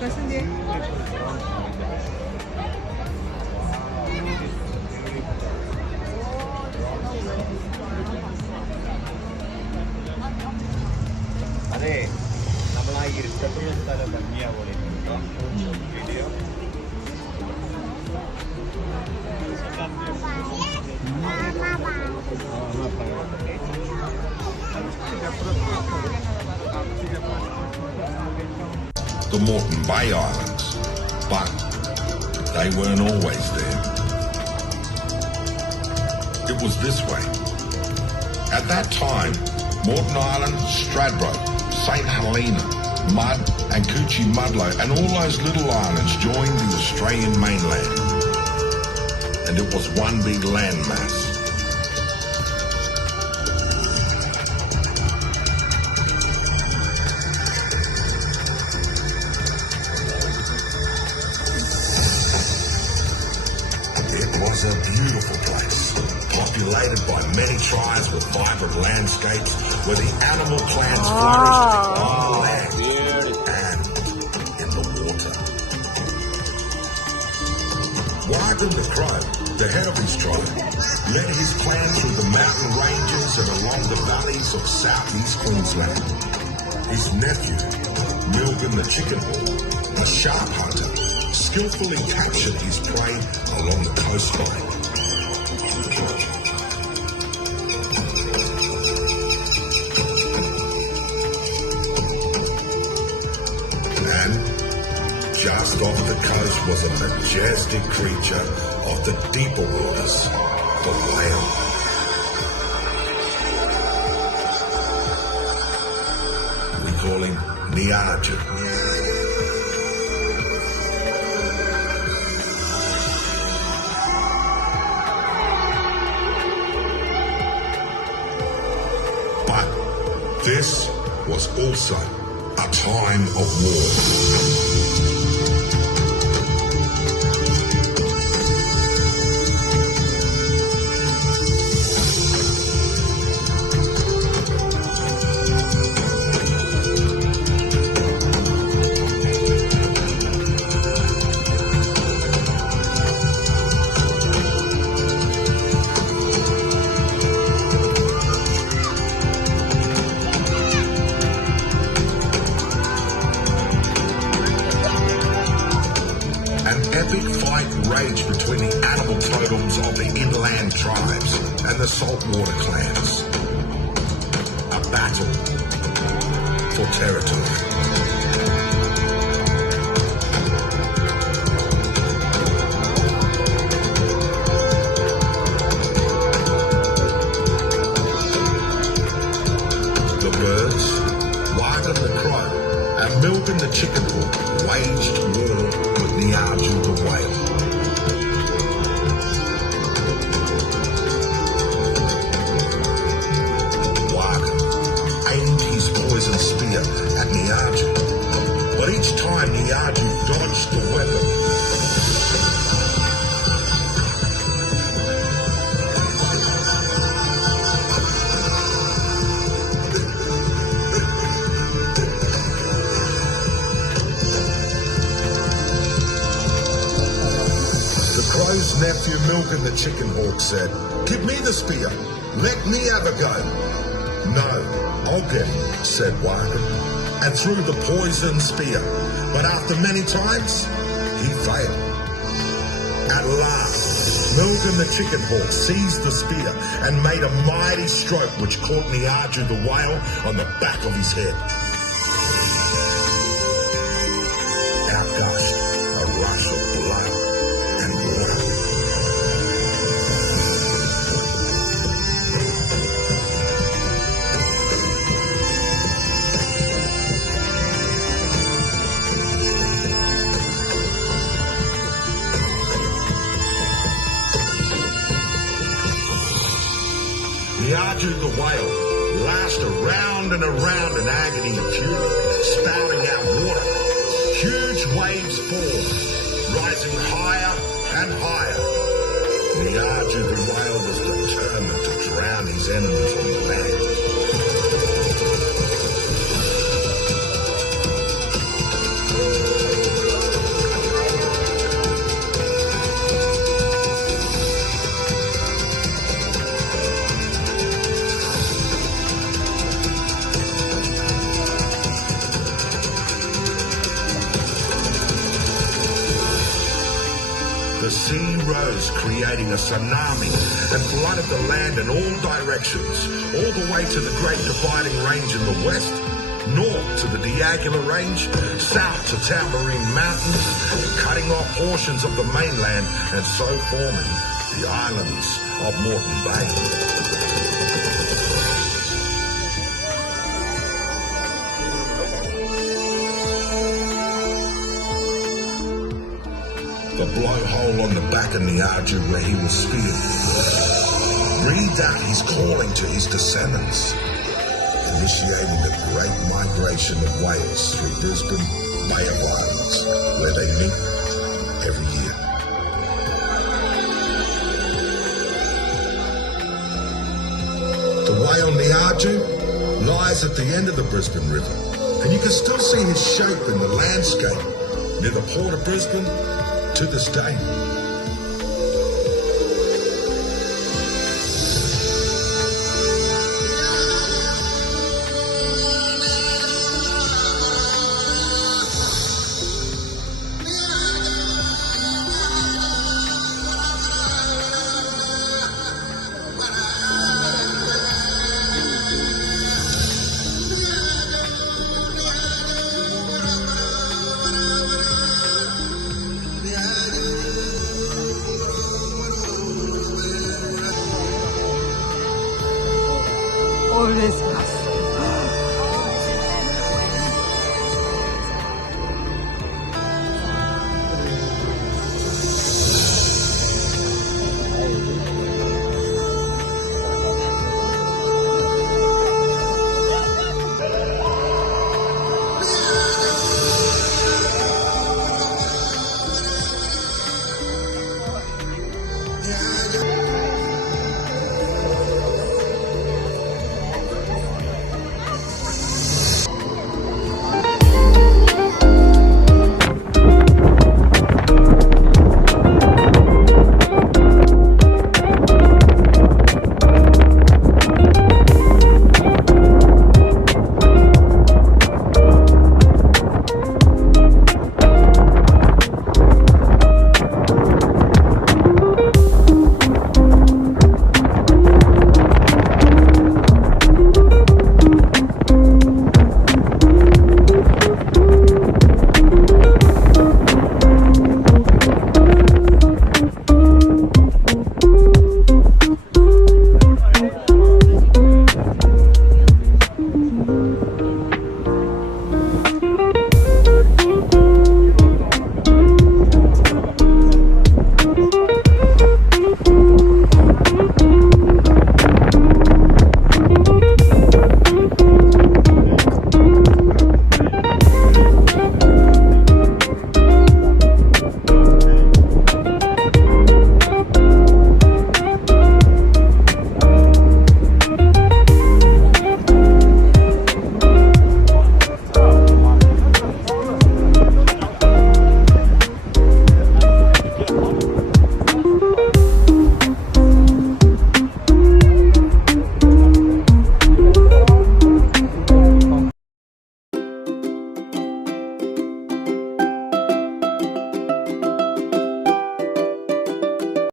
Kasih dia. അതെ നമ്മൾ ആ ഇരുട്ടത്തുള്ള സ്ഥലം ഭംഗിയാ പോലെ video the Moreton Bay Islands, but they weren't always there. It was this way. At that time, Moreton Island, Stradbroke, St Helena, Mudd and Coochie Mudlow and all those little islands joined the Australian mainland. And it was one big landmass. It was a beautiful place, populated by many tribes with vibrant landscapes where the animal clans flourished on the land and in the water. Wagon the Crow, the head of his tribe, led his clan through the mountain ranges and along the valleys of southeast Queensland. His nephew, Milton the Chicken Hawk, a sharp hunter, skillfully captured his prey along the coastline. And just off the coast was a majestic creature of the deeper waters, the whale. We call him Niaju. This was also a time of war. Raged between the animal totems of the inland tribes and the saltwater clans. A battle for territory. The birds, Wagon the Crow and Milton the Chicken Hawk waged war with Niaju the whale. Poison spear at Niaju, but each time Niaju dodged the weapon. The crow's nephew Milton the Chicken Hawk said, "Give me the spear, let me have a go." "No, I'll get him," said Wagon, and threw the poison spear. But after many times, he failed. At last, Milton the Chicken Hawk seized the spear and made a mighty stroke which caught Niaju the whale on the back of his head. Out gushed a rush of blood and water. Niaju the whale lashed around and around in agony and fury, spouting out water. Huge waves formed, rising higher and higher. Niaju the whale was determined to drown his enemies on the land. waters creating a tsunami and flooded the land in all directions, all the way to the Great Dividing Range in the west, north to the Diagula Range, south to Tamborine Mountains, cutting off portions of the mainland and so forming the islands of Moreton Bay. The blowhole on the back of Niaju where he was speared breathed out his calling to his descendants, initiating the great migration of whales through Brisbane Bay of Islands, where they meet every year. The whale Niaju lies at the end of the Brisbane River, and you can still see his shape in the landscape near the port of Brisbane to this day. Always